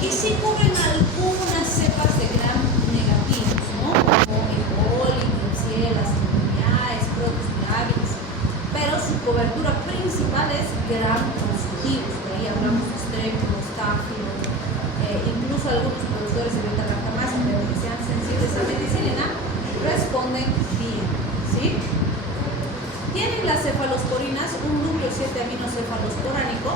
y sí cubren algunas cepas de gram negativos, ¿no? Como E. coli, Klebsiella, Pseudomonas, Proteus mirabilis, pero su cobertura principal es gram positivos. Por ahí hablamos de Streptococcus, Staphylococcus, incluso algunos productores de beta-lactamasa, pero que sean sensibles a meticilina, responden bien, ¿sí? Tienen las cefalosporinas un núcleo 7-aminocefalosporánico,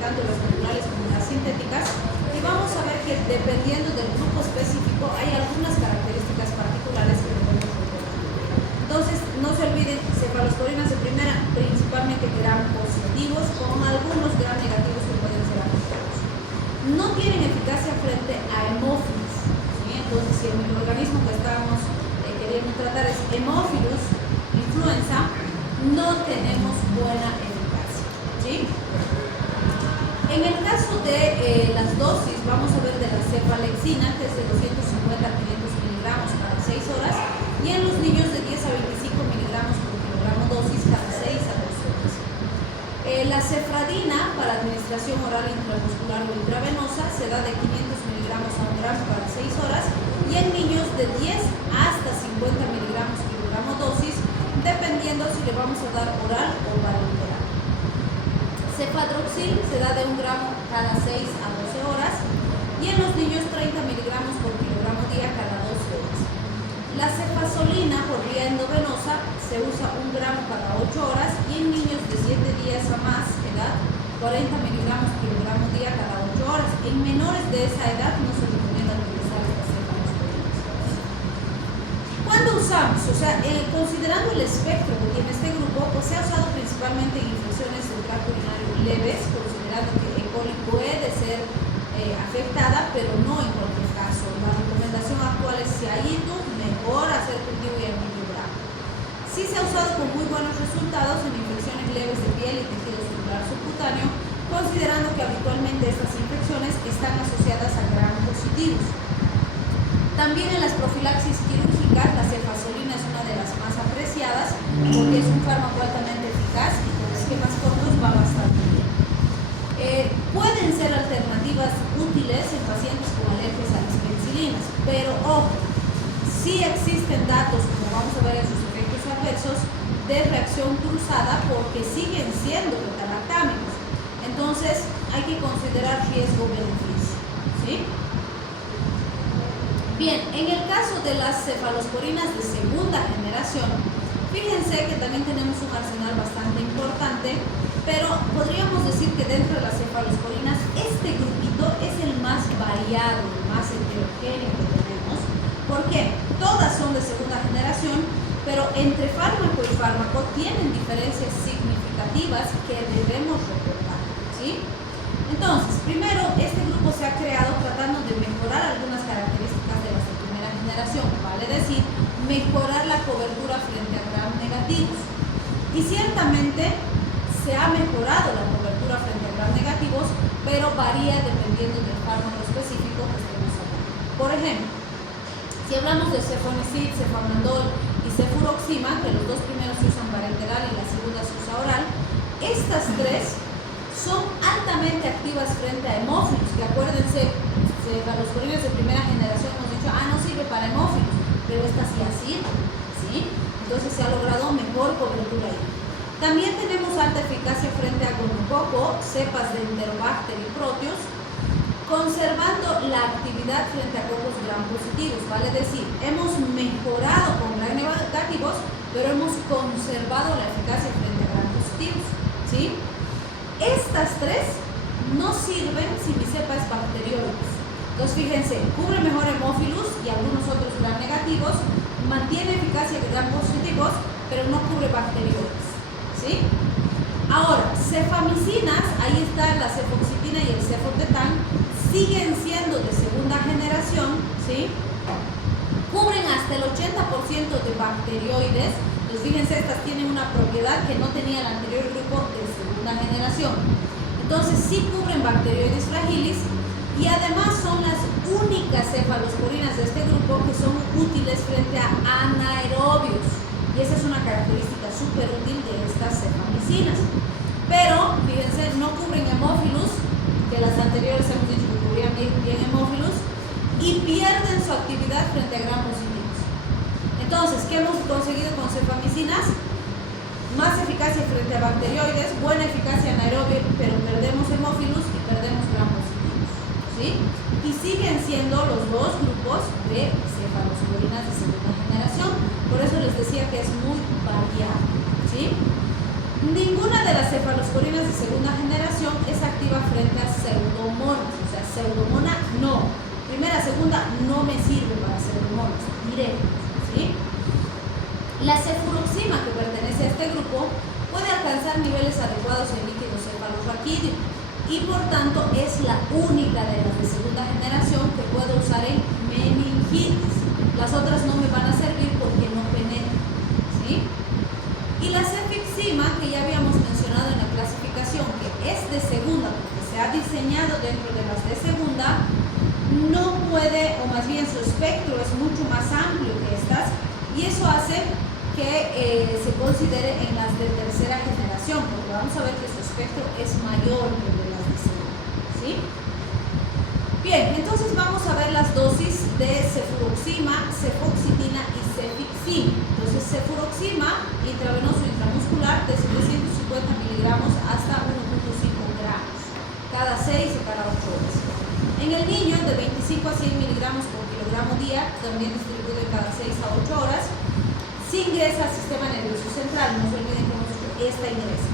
tanto las naturales como las sintéticas, y vamos a ver que dependiendo del grupo específico hay algunas características particulares que debemos recordar. Entonces, no se olviden, cefalosporinas de primera, principalmente gram positivos, con algunos gram negativos que pueden ser afectados. No tienen eficacia frente a hemófilos, ¿sí? Entonces, si el microorganismo que estamos queriendo tratar es hemófilos, influenza, no tenemos buena eficacia, ¿sí? En el caso de las dosis, vamos a ver de la cefalexina, que es de 250 a 500 miligramos cada 6 horas, y en los niños de 10 a 25 miligramos por kilogramo dosis cada 6 a 12 horas. La cefradina para administración oral intramuscular o intravenosa se da de 500 miligramos a 1 gramo cada 6 horas, y en niños de 10 hasta 50 miligramos kilogramo dosis, dependiendo si le vamos a dar oral o parenteral. Cefadroxil se da de 1 gramo cada 6 a 12 horas y en los niños 30 miligramos por kilogramo día cada 12 horas. La cefasolina por vía endovenosa se usa 1 gramo cada 8 horas y en niños de 7 días a más edad 40 miligramos por kilogramo día cada 8 horas. En menores de esa edad no se recomienda utilizar estas cefalosporinas. ¿Cuándo usamos? O sea, considerando el espectro que tiene este grupo, pues se ha usado principalmente en infecciones del tracto urinario leves, considerando que E. coli puede ser afectada, pero no en cualquier caso. La recomendación actual es si hay ITU, mejor hacer cultivo y antiviral. Sí se ha usado con muy buenos resultados en infecciones leves de piel y tejido celular subcutáneo, considerando que habitualmente estas infecciones están asociadas a gram positivos. También en las profilaxis quirúrgicas, la cefasolina es una de las más apreciadas porque es un fármaco altamente eficaz y con esquemas cortos va bastante bien. Pueden ser alternativas útiles en pacientes con alergias a las penicilinas, pero ojo, sí existen datos, como vamos a ver en sus efectos adversos, de reacción cruzada porque siguen siendo beta-lactámicos. Entonces, hay que considerar riesgo-beneficio, ¿sí? Bien, en el caso de las cefalosporinas de segunda generación, fíjense que también tenemos un arsenal bastante importante, pero podríamos decir que dentro de las cefalosporinas este grupito es el más variado, el más heterogéneo que tenemos. ¿Por qué? Todas son de segunda generación, pero entre fármaco y fármaco tienen diferencias significativas que debemos recordar, ¿sí? Entonces, primero, este grupo se ha creado tratando de mejorar algunas características de las de primera generación, vale decir, mejorar la cobertura frente a gram negativos. Y ciertamente se ha mejorado la cobertura frente a gram negativos, pero varía dependiendo del fármaco específico que estemos hablando. Por ejemplo, si hablamos de cefonicid, cefamandol y cefuroxima, que los dos primeros se usan parenteral y la segunda se usa oral, estas tres son altamente activas frente a hemófilos, que acuérdense, cefalosporinas de primera generación hemos dicho, no sirve para hemófilos, pero esta sí así, ¿sí? Entonces se ha logrado mejor cobertura ahí. También tenemos alta eficacia frente a gonococo, cepas de Enterobacter y Proteus, conservando la actividad frente a cocos gram positivos, vale decir, hemos mejorado con gram negativos, pero hemos conservado la eficacia frente a gram positivos, ¿sí? Estas tres no sirven si mi cepa es bacteriólogos. Entonces fíjense, cubre mejor hemófilos y algunos otros gram negativos, mantiene eficacia de gram positivos, pero no cubre bacteriólogos, ¿sí? Ahora, cefamicinas, ahí está la cefoxitina y el cefotetán, siguen siendo de segunda generación, ¿sí? Cubren hasta el 80% de bacterioides. Entonces fíjense, estas tienen una propiedad que no tenía el anterior grupo de segunda generación. Entonces sí cubren bacterioides fragilis y además son las únicas cefalosporinas de este grupo que son útiles frente a anaerobios. Y esa es una característica súper útil de estas cefamicinas. Pero, fíjense, no cubren hemófilos, que las anteriores hemos dicho que cubrían bien también hemófilos, y pierden su actividad frente a gram positivos. Entonces, ¿qué hemos conseguido con cefamicinas? Más eficacia frente a bacterioides, buena eficacia anaerobia, pero perdemos hemófilos y perdemos gram positivos, ¿sí? Y siguen siendo los dos grupos de cefalosporinas de segunda generación. Por eso les decía que es muy variable, ¿sí? Ninguna de las cefalosporinas de segunda generación es activa frente a pseudomonas, o sea, pseudomona no. Primera, segunda no me sirve para pseudomonas, directo, ¿sí? La cefuroxima, que pertenece a este grupo, puede alcanzar niveles adecuados en líquido cefalorraquídeo y por tanto es la única de las de segunda generación que puedo usar en meningitis. Las otras no me van a servir porque no penetran, ¿sí? Y la cefixima, que ya habíamos mencionado en la clasificación, que es de segunda porque se ha diseñado dentro de las de segunda, no puede, o más bien su espectro es mucho más amplio que estas, y eso hace que se considere en las de tercera generación, porque vamos a ver que su espectro es mayor que el de las de segunda, ¿sí? Bien, entonces vamos a ver las dosis de cefuroxima, cefoxitina y cefixima. Entonces, cefuroxima intravenoso intramuscular de 750 miligramos hasta 1.5 gramos, cada 6 o cada 8 horas. En el niño, de 25 a 100 miligramos por kilogramo día, también distribuido cada 6 a 8 horas. Si ingresa al sistema nervioso central, no se olviden que hemos dicho esta ingresa.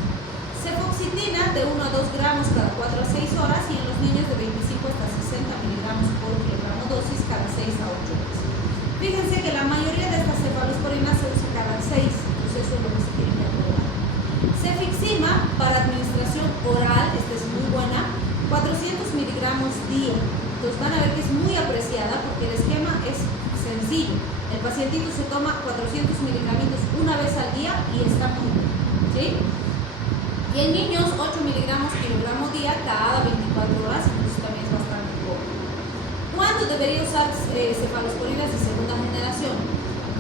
Cefoxitina de 1 a 2 gramos cada 4 a 6 horas y en los niños de 25 hasta 60 miligramos por kilogramo dosis cada 6 a 8 horas. Fíjense que la mayoría de estas cefalosporinas se usa cada 6, entonces eso es lo que se tiene que acordar. Cefixima para administración oral, esta es muy buena, 400 miligramos día. Entonces van a ver que es muy apreciada porque el esquema es sencillo. El pacientito se toma 400 miligramitos una vez al día y está muy bien, ¿sí? Y en niños 8 miligramos kilogramo día cada 24 horas, entonces también es bastante poco. ¿Cuándo debería usar cefalosporinas de segunda generación?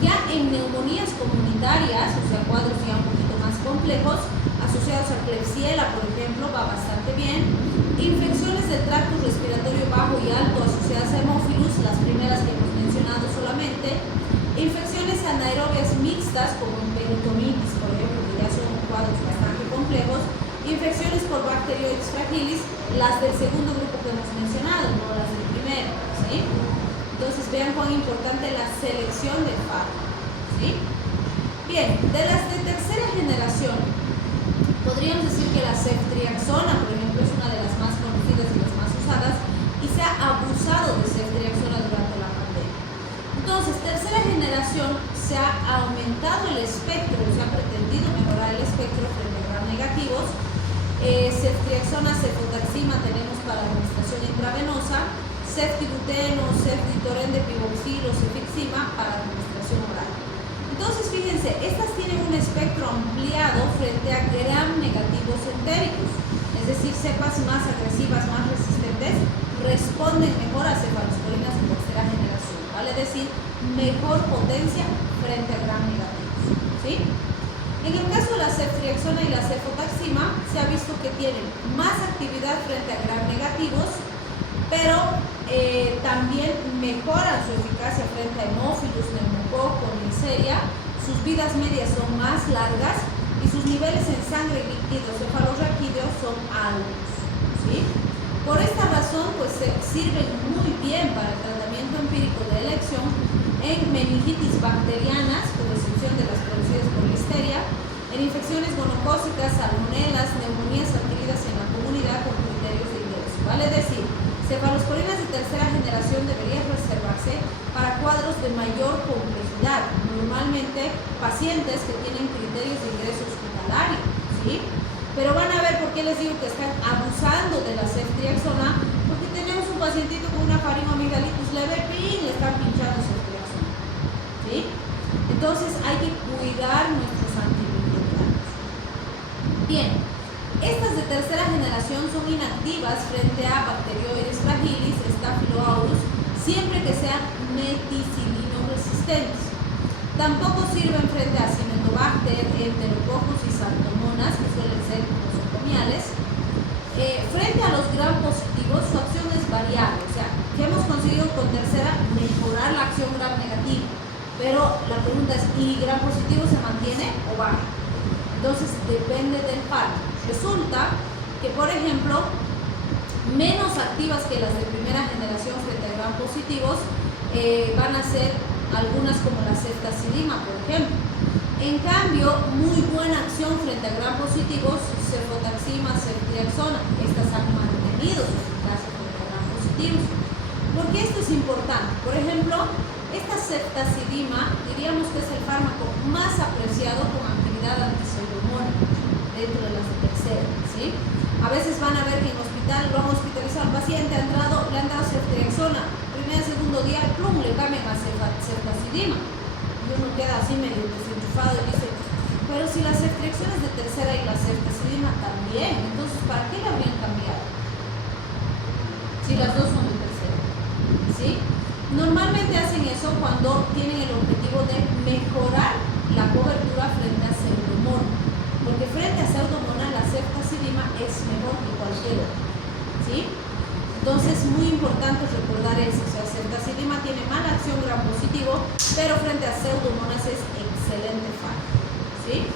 Ya en neumonías comunitarias, o sea, cuadros ya un poquito más complejos, asociados a Klebsiella, por ejemplo, va bastante bien. Infecciones del tracto respiratorio bajo y alto asociadas a hemófilos, las primeras que hemos mencionado solamente. Infecciones anaerobias mixtas, como peritonitis, por ejemplo, que ya son cuadros bastante complejos. Infecciones por bacterioides fragilis, las del segundo grupo que hemos mencionado, no las del primero, ¿sí? Entonces vean cuán importante la selección del fármaco, ¿sí? Bien, de las de tercera generación, podríamos decir que la ceftriaxona, por ejemplo, es una de las más conocidas y las más usadas, y se ha abusado de ceftriaxona durante la pandemia. Entonces, tercera generación, se ha aumentado el espectro, se ha pretendido mejorar el espectro frente a gram negativos. Ceftriaxona, cefotaxima tenemos para administración intravenosa, ceftibuteno, cefditorén de pivoxil o cefixima para administración oral. Entonces, fíjense, estas tienen un espectro ampliado frente a gram negativos entéricos, es decir, cepas más agresivas, más resistentes, responden mejor a cefalosporinas de tercera generación, vale decir, mejor potencia frente a gram negativos, ¿sí? En el caso de la ceftriaxona y la cefotaxima, se ha visto que tienen más actividad frente a gram negativos, pero también mejoran su eficacia frente a hemófilos, neumococo, Neisseria. Sus vidas medias son más largas y sus niveles en sangre y líquido cefalorraquídeo son altos, ¿sí? Por esta razón, pues se sirven muy bien para el tratamiento empírico de elección en meningitis bacterianas, con excepción de las producidas por Listeria, en infecciones gonocócicas, salmonelas, neumonías adquiridas en la comunidad con criterios de ingreso. Vale decir, cefalosporinas de tercera generación deberían reservarse para cuadros de mayor complejidad, normalmente pacientes que tienen criterios de ingreso hospitalario, ¿sí? Pero van a ver por qué les digo que están abusando de la ceftriaxona, porque tenemos un pacientito con una faringoamigdalitis leve y le están pinchando ceftriaxona, ¿sí? Entonces hay que cuidar nuestros antimicrobianos. Bien. Estas de tercera generación son inactivas frente a bacterioides fragilis, Staphylococcus, siempre que sean meticilino resistentes. Tampoco sirven frente a Acinetobacter, Enterococcus y Salmomonas, que suelen ser nosocomiales. Frente a los gram positivos, su acción es variable, o sea, Pero la pregunta es, ¿y gram positivo se mantiene o baja? Entonces depende del fármaco. Resulta que, por ejemplo, menos activas que las de primera generación frente a gram positivos van a ser algunas como la ceftazidima, por ejemplo. En cambio, muy buena acción frente a gram positivos, cefotaxima, ceftriaxona. Estas han mantenido su eficacia frente a gram positivos. ¿Por qué esto es importante? Por ejemplo, esta ceftazidima diríamos que es el fármaco más apreciado con actividad antipseudomona dentro de las de tercera, ¿sí? A veces van a ver que en hospital lo han hospitalizado al paciente, le han dado ceftriaxona, primer, segundo día, plum, le cambian a ceftazidima. Y uno queda así medio desenchufado y dice, pero si la ceftriaxona es de tercera y la ceftazidima también, entonces ¿para qué la habrían cambiado? Si las dos son de tercera, ¿sí? Normalmente hacen eso cuando tienen el objetivo de mejorar la cobertura frente a pseudomona, porque frente a pseudomona la ceftazidima es mejor que cualquier otra, ¿sí? Entonces, muy importante recordar eso. O sea, ceftazidima tiene mala acción gram positivo, pero frente a pseudomonas es excelente fármaco, ¿sí?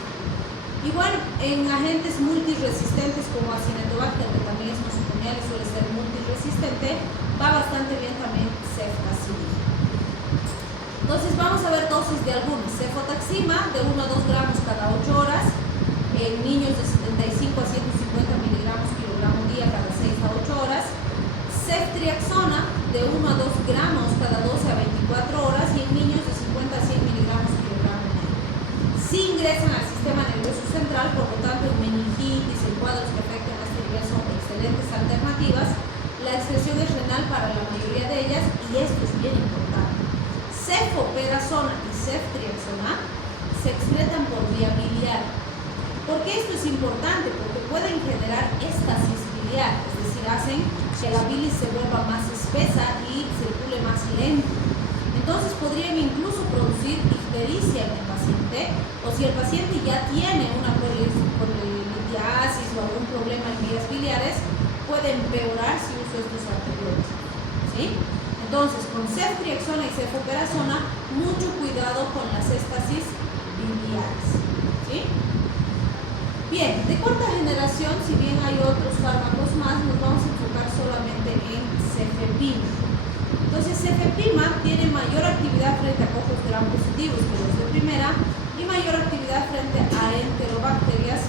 Y bueno, en agentes multiresistentes como Acinetobacter, que también es nosocomial y suele ser multiresistente, va bastante bien también ceftazidima. Entonces, vamos a ver dosis de algunas. Cefotaxima de 1 a 2 gramos cada 8 horas, en niños de 75 a 150 miligramos kilogramo día cada 6 a 8 horas. Ceftriaxona de 1 a 2 gramos cada 12 a 24 horas y en niños de 50 a 100 miligramos kilogramo día. Si ingresan al sistema nervioso central, por lo tanto en meningitis, en cuadros que afectan a este nivel son excelentes alternativas. La excreción es renal para la mayoría de ellas y esto es bien importante. Cefoperazona y ceftriaxona se excretan por vía biliar. ¿Por qué esto es importante? Porque pueden generar éstasis biliar, es decir, hacen que la bilis se vuelva más espesa y circule más lento. Entonces podrían incluso producir ictericia en el paciente, o si el paciente ya tiene una polilitiasis o algún problema en vías biliares, puede empeorar si uso estos anteriores, ¿sí? Entonces, con ceftriaxona y cefoperazona, mucho cuidado con las éstasis biliares, ¿sí? Bien, de cuarta generación, si bien hay otros fármacos más, nos vamos a enfocar solamente en cefepima. Entonces, cefepima tiene mayor actividad frente a cojos gram positivos que los de primera y mayor actividad frente a enterobacterias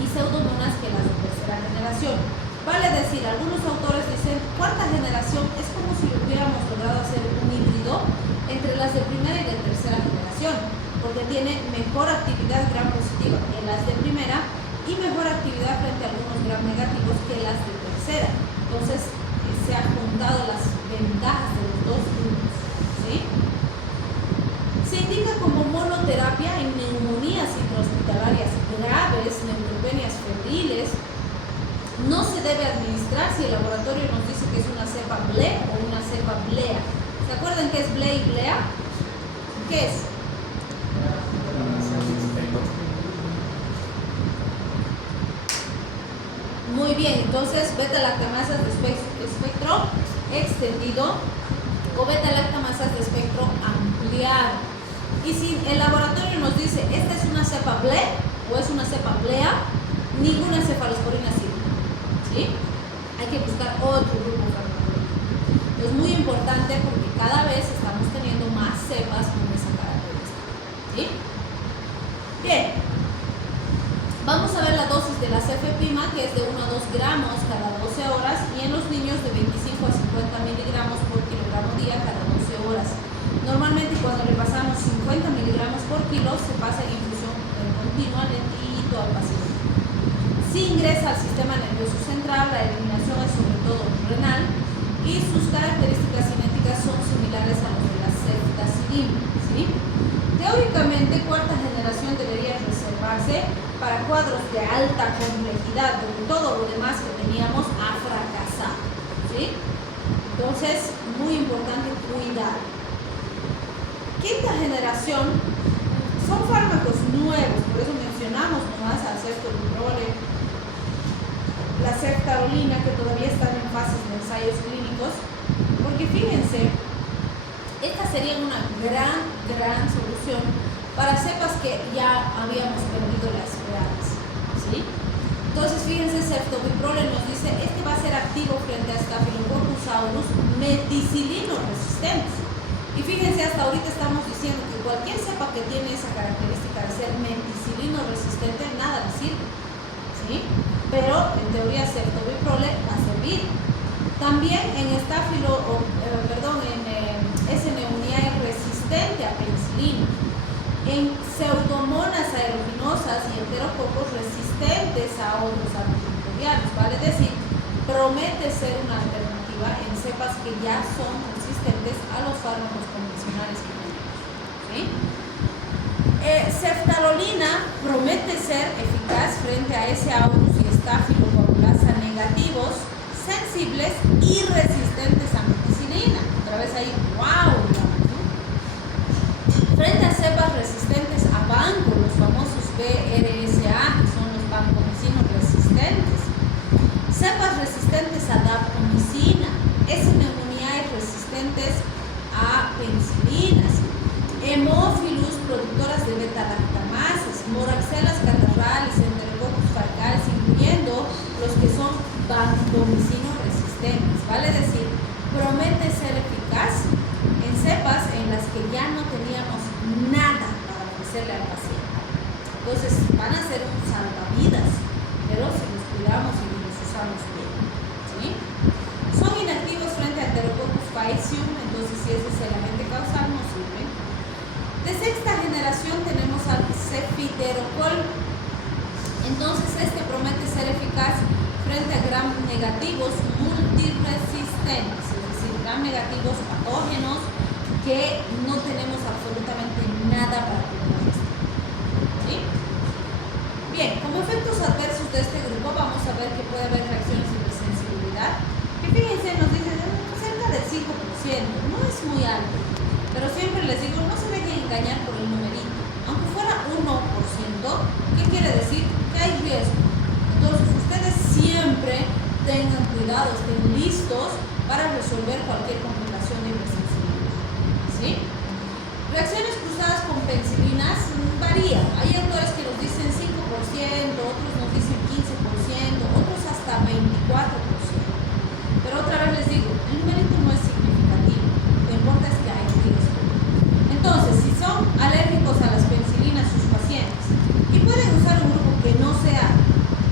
y pseudomonas que las de tercera generación. Vale decir, algunos autores dicen, cuarta generación es como si hubiéramos logrado hacer un híbrido entre las de primera y de tercera generación, porque tiene mejor actividad gram positiva que las de primera y mejor actividad frente a algunos gram negativos que las de tercera. Entonces, se han juntado las ventajas de los dos grupos, ¿sí? Se indica como monoterapia en neumonías intrahospitalarias graves, neutropenias febriles. No se debe administrar si el laboratorio nos dice que es una cepa BLE o una cepa BLEA. ¿Se acuerdan qué es BLE y BLEA? ¿Qué es? Muy bien, entonces beta-lactamasas de espectro extendido o beta-lactamasas de espectro ampliado. Y si el laboratorio nos dice esta es una cepa BLE o es una cepa BLEA, ninguna cefalosporina sirve, ¿sí? Hay que buscar otro grupo farmacológico. Es muy importante porque cada vez estamos teniendo más cepas con esa característica, ¿sí? Bien. Vamos a ver la dosis de la cefepima, que es de 1 a 2 gramos cada 12 horas y en los niños de 25 a 50 miligramos por kilogramo día cada 12 horas. Normalmente cuando le pasamos 50 miligramos por kilo se pasa en infusión continua lentito al paciente. Si ingresa al sistema nervioso central, la eliminación es sobre todo renal y sus características cinéticas son similares a las de la ceftazidima, ¿sí? Teóricamente, cuarta generación debería reservarse para cuadros de alta complejidad, donde todo lo demás que teníamos ha fracasado, ¿sí? Entonces, muy importante cuidar. Quinta generación son fármacos nuevos, por eso mencionamos nomás al ceftobiprole, la ceftarolina, que todavía están en fases de ensayos clínicos, porque fíjense, estas sería una gran solución para cepas que ya habíamos perdido la esperanza, ¿sí? Entonces, fíjense, ceftobiprole nos dice, este va a ser activo frente a Staphylococcus aureus meticilino resistentes. Y fíjense, hasta ahorita estamos diciendo que cualquier cepa que tiene esa característica de ser meticilino resistente, nada le sirve, ¿sí? Pero en teoría ceftobiprole va a servir. También en S. neumoniae resistente a penicilina, en pseudomonas aeruginosas y enterococos resistentes a otros antimicrobianos, ¿vale? Es decir, promete ser una alternativa en cepas que ya son resistentes a los fármacos convencionales que tenemos, ¿sí? Ceftalolina promete ser eficaz frente a S. aureus y estafilocoagulasa negativos, sensibles y resistentes a meticilina. Otra vez ahí, wow. Frente a cepas resistentes a banco, los famosos BRSA, que son los vancomicinos resistentes. Cepas resistentes a daptomicina, S. neumoniae resistentes a penicilinas. Hemófilus productoras de beta-lactamases, moraxelas catarrales, enterococcus faecalis, incluyendo los que son vancomicino resistentes, ¿vale? Es decir, promete ser eficaz en cepas en las que ya no teníamos nada para ofrecerle al paciente. Entonces, van a ser un salvavidas, pero si los cuidamos y los usamos bien, ¿sí? Son inactivos frente a Enterococcus faecium, entonces si ese es el agente causal, no sirve. De sexta generación tenemos al cefiderocol. Entonces, este promete ser eficaz frente a gram negativos multiresistentes, es decir, gram negativos patógenos que no tenemos absolutamente nada para contrarrestar, ¿sí? Bien, como efectos adversos de este grupo vamos a ver que puede haber reacciones de hipersensibilidad, que fíjense, nos dicen cerca del 5%, no es muy alto, pero siempre les digo, no se dejen engañar por el numerito, aunque fuera 1%, ¿qué quiere decir? Que hay riesgo. Entonces, ustedes siempre tengan cuidado, estén listos para resolver cualquier complicación de hipersensibilidad, ¿sí? Reacciones cruzadas con penicilinas varía. Hay autores que nos dicen 5%, otros nos dicen 15%, otros hasta 24%. Pero otra vez les digo, el numerito no es significativo, lo que importa es que hay riesgo. Entonces, si son alérgicos a las penicilinas sus pacientes y pueden usar un grupo que no sea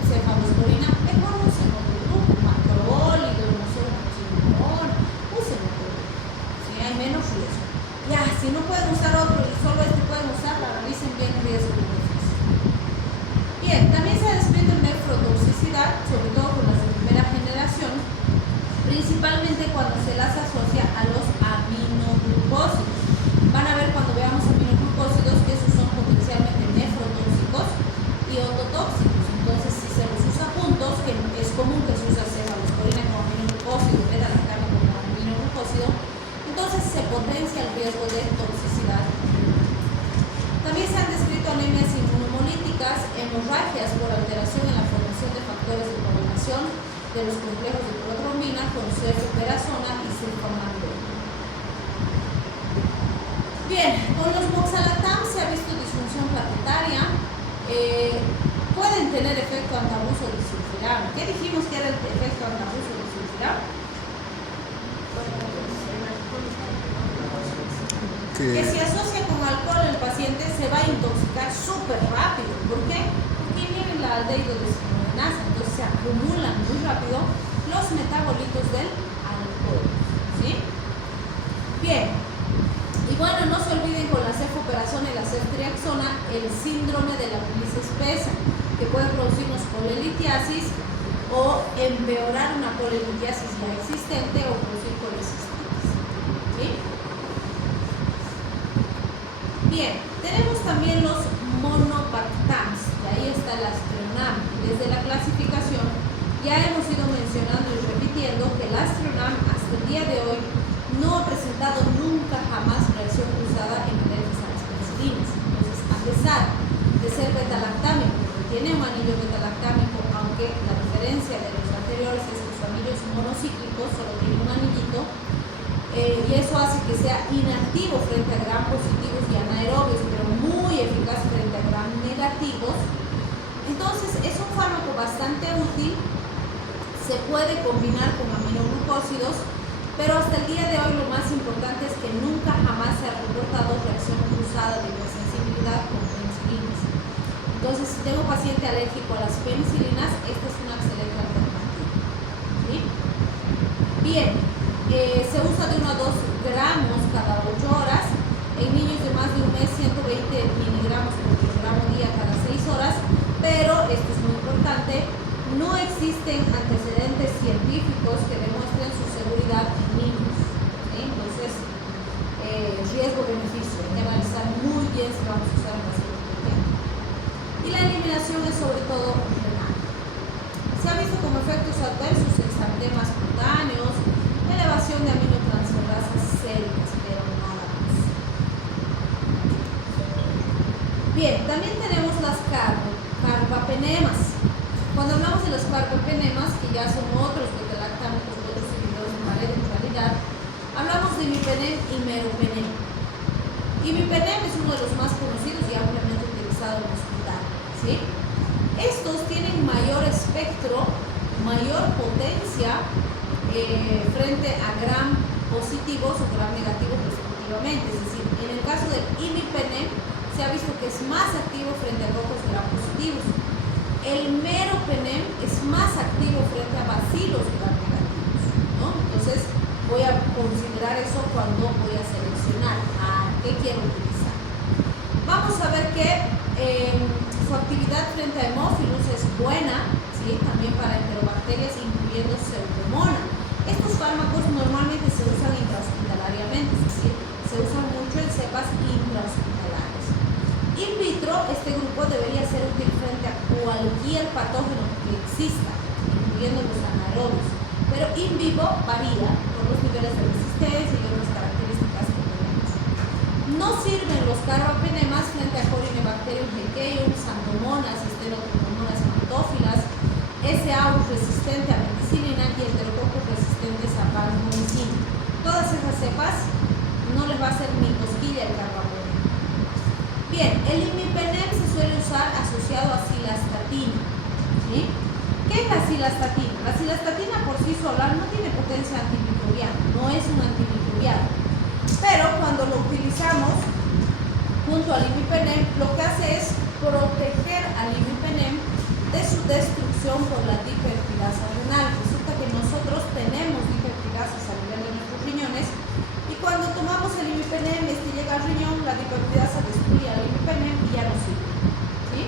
cefalosporina, mejor usen otro grupo, macrolído, no solo usen otro grupo, ¿sí? Hay menos riesgo. Ya, si no pueden usar otro y solo este pueden usar, analicen bien el riesgo de beneficio. Bien, también se ha descrito nefrotoxicidad, sobre todo con las de primera generación, principalmente cuando se las asocia a los aminoglucósidos. Van a ver cuando veamos aminoglucósidos que esos son potencialmente nefrotóxicos y ototóxicos. Entonces, si se los usa juntos, que es común que se use cefalosporina como aminoglucósido, beta-lactamo como aminoglucósido, entonces se potencia el riesgo de toxicidad. También se han descrito anemias inmunomolíticas, hemorragias por alteración en la formación de factores de coagulación de los complejos de protrombina con cefoperazona y sulfonamida. Bien, con los moxalactam se ha visto disfunción plaquetaria, pueden tener efecto antabuso disulfiram. ¿Qué dijimos que era el efecto antabuso disulfiram? Que si asocia con alcohol el paciente se va a intoxicar súper rápido. ¿Por qué? Porque inhiben la aldehído deshidrogenasa, entonces se acumulan muy rápido los metabolitos del alcohol, ¿sí? Bien, y bueno, no se olviden con la cefoperazona y la ceftriaxona el síndrome de la bilis espesa, que puede producirnos colelitiasis o empeorar una colelitiasis ya existente o producir colecistitis, ¿sí? Bien, tenemos también los monobactams, y ahí está el Astronam. Desde la clasificación ya hemos ido mencionando y repitiendo que el Astronam hasta el día de hoy no ha presentado nunca jamás reacción cruzada en alergias a las penicilinas. Entonces, a pesar de ser beta-lactámico, porque tiene un anillo beta-lactámico, aunque la diferencia de los anteriores es que su anillo es monocíclico, solo tiene un anillito, y eso hace que sea inactivo frente a gram positivos y anaerobios, pero muy eficaz frente a gram negativos. Entonces es un fármaco bastante útil, se puede combinar con aminoglucósidos, pero hasta el día de hoy lo más importante es que nunca jamás se ha reportado reacción cruzada de hipersensibilidad con penicilinas. Entonces, si tengo paciente alérgico a las penicilinas, esta es una excelente alternativa. ¿Sí? Bien, se usa de 1 a 2 gramos cada 8 horas. En niños de más de un mes, 120 miligramos por kilogramo día cada 6 horas. Pero, esto es muy importante, no existen antecedentes científicos que demuestren su seguridad en niños. ¿Sí? Entonces, riesgo-beneficio. Hay que analizar muy bien si vamos a usar en pacientes pequeños. Y la eliminación es sobre todo renal. Se ha visto como efectos adversos exantemas cutáneos, elevación de aminotransferasas séricas, pero nada más. Bien, también tenemos las carbapenemas. Cuando hablamos de los carbapenemas, que ya son otros beta-lactámicos y otros inhibidores de pared en realidad, hablamos de imipenem y meropenem. Imipenem es uno de los más conocidos y ampliamente utilizado en el hospital. ¿Sí? Estos tienen mayor espectro, mayor potencia frente a gram positivos o gram negativos respectivamente. Es decir, en el caso del imipenem se ha visto que es más activo frente a grupos gram positivos. El meropenem es más activo frente a bacilos gram negativos, ¿no? Entonces voy a considerar eso cuando voy a seleccionar a qué quiero utilizar. Vamos a ver que su actividad frente a hemófilos es buena, ¿sí? También para enterobacterias, incluyendo Pseudomonas. Estos fármacos normalmente se usan intrahospitalariamente, es decir, se usan mucho en cepas intrahospitalarias. In vitro, este grupo debería ser útil frente a cualquier patógeno que exista, incluyendo los anaerobios, pero in vivo varía por los niveles de resistencia y otras características que tenemos. No sirven los carbapenemas frente a Corynebacterium heckeum, Xanthomonas, Stenotrophomonas mantófilas, S. aureus resistente a penicilina y Enterococcus resistentes a vancomicina. Todas esas cepas no les va a hacer ni cosquilla el carbapenema. Bien, el imipenem se suele usar asociado a cilastatina. ¿Sí? ¿Qué es la cilastatina? La cilastatina por sí sola no tiene potencia antimicrobiana, no es un antimicrobiano. Pero cuando lo utilizamos junto al imipenem, lo que hace es proteger al imipenem de su destrucción por la dipeptidasa renal. Resulta que nosotros tenemos dipeptidasas a nivel de nuestros riñones y cuando tomamos el imipenem, este llega al riñón, la dipeptidasa destruye al imipenem y ya no sirve. ¿Sí?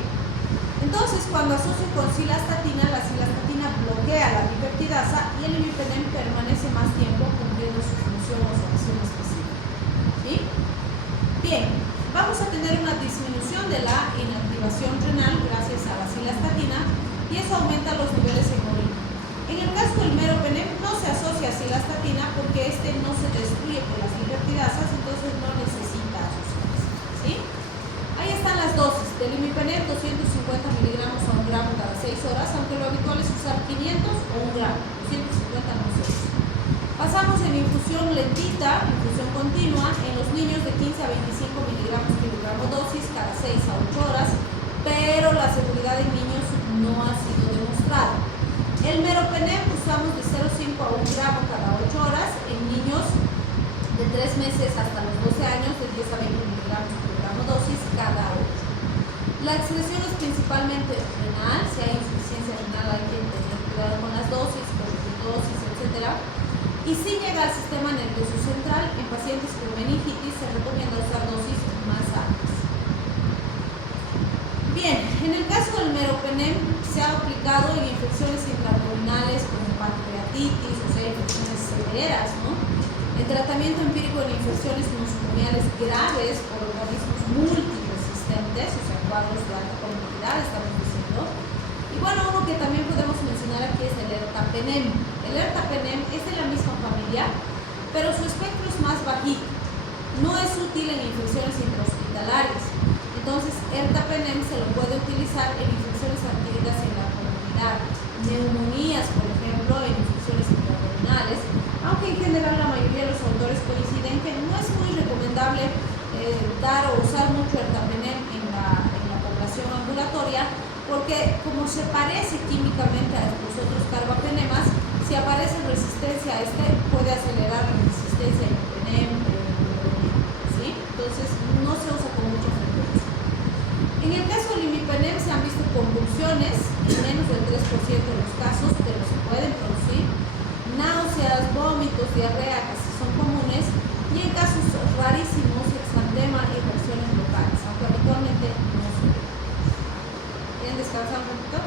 Entonces, cuando asocio con cilastatina, la cilastatina bloquea la dipeptidasa y el imipenem permanece más tiempo cumpliendo su función o su acción específica. ¿Sí? Bien, vamos a tener una disminución de la inactivación renal gracias a la cilastatina y eso aumenta los niveles en orina. En el caso del meropenem no se asocia a cilastatina porque este no se destruye por las dipeptidasas, entonces no necesita asociarse. ¿Sí? Ahí están las dosis del imipenem, 250 miligramos a 1 gramo cada 6 horas, aunque lo habitual es usar 500 o 1 gramo, 250 no se usa. Pasamos en infusión lentita, infusión continua, en los niños de 15 a 25 miligramos kilogramo dosis cada 6 a 8 horas, pero la seguridad en niños no ha sido demostrada. El meropenem usamos de 0,5 a 1 gramo cada 8 horas en niños de 3 meses hasta los 12 años, de 10 a 20 miligramos kilogramo dosis cada 8. La excreción es principalmente renal, si hay insuficiencia renal hay que tener cuidado con las dosis, con dosis, etc. Y si llega al sistema nervioso central, en pacientes con meningitis se recomienda usar dosis más altas. Bien, en el caso del meropenem se ha aplicado en infecciones intraabdominales como pancreatitis, o sea, infecciones severas, ¿no? En tratamiento empírico en infecciones nosocomiales graves por organismos multiresistentes, o sea, cuadros de alta complejidad, estamos diciendo. Y bueno, uno que también podemos mencionar aquí es el ertapenem. El ertapenem es de la misma familia, pero su espectro es más bajito. No es útil en infecciones intrahospitalarias. Entonces, ertapenem se lo puede utilizar en infecciones adquiridas en la comunidad, neumonías, por ejemplo, en infecciones intraabdominales, aunque en general la mayoría de los autores pueden que no es muy recomendable dar o usar mucho ertapenem en la población ambulatoria, porque como se parece químicamente a los otros carbapenemas, si aparece resistencia a este, puede acelerar la resistencia a imipenem, ¿sí? Entonces no se usa con mucha frecuencia. En el caso del imipenem se han visto convulsiones en menos del 3% de los casos, pero se pueden producir náuseas, vómitos, diarrea, casi son comunes, y en casos rarísimos, exantema y reacciones locales, aunque habitualmente no sucede. ¿Quieren descansar un poquito?